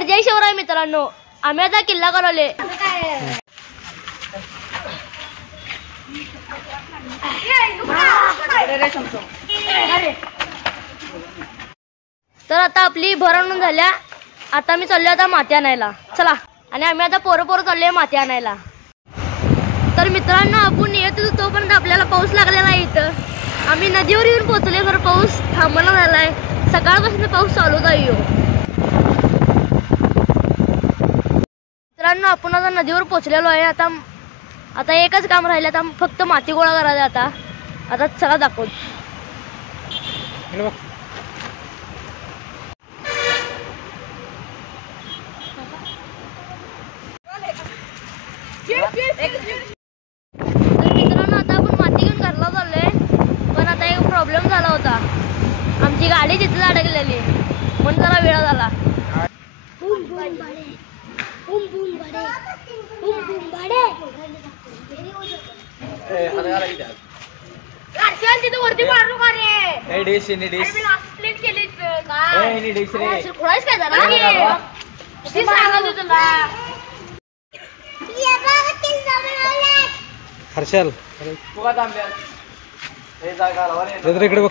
तर जय शिवराय मित्रांनो, आम्ही आता किल्ला करवले. तर आता आपली भरवणूक झाल्या. आता मी चाललोय आता माती आणायला. चला. आणि आम्ही आता पोरं चाललोय माती आणायला. तर मित्रांनो, आपण येत होतो तोपर्यंत आपल्याला पाऊस लागलेला आहे. इथं आम्ही नदीवर येऊन पोहोचले, तर पाऊस थांबला झालाय. सकाळपासून पाऊस चालूच आहे. मित्रांनो, आपण आता नदीवर पोहोचलेलो आहे. आता एकच काम राहिलं, आता फक्त माती गोळा करायचा. आता चला दाखवतो. मित्रांनो, आता आपण माती घेऊन घरला चाललोय. पण आता एक प्रॉब्लेम झाला होता. आमची गाडी तिथेच अडकलेली, म्हणून जरा वेळ झाला. वरती मारू का रे? हर्षल इकडे बघ.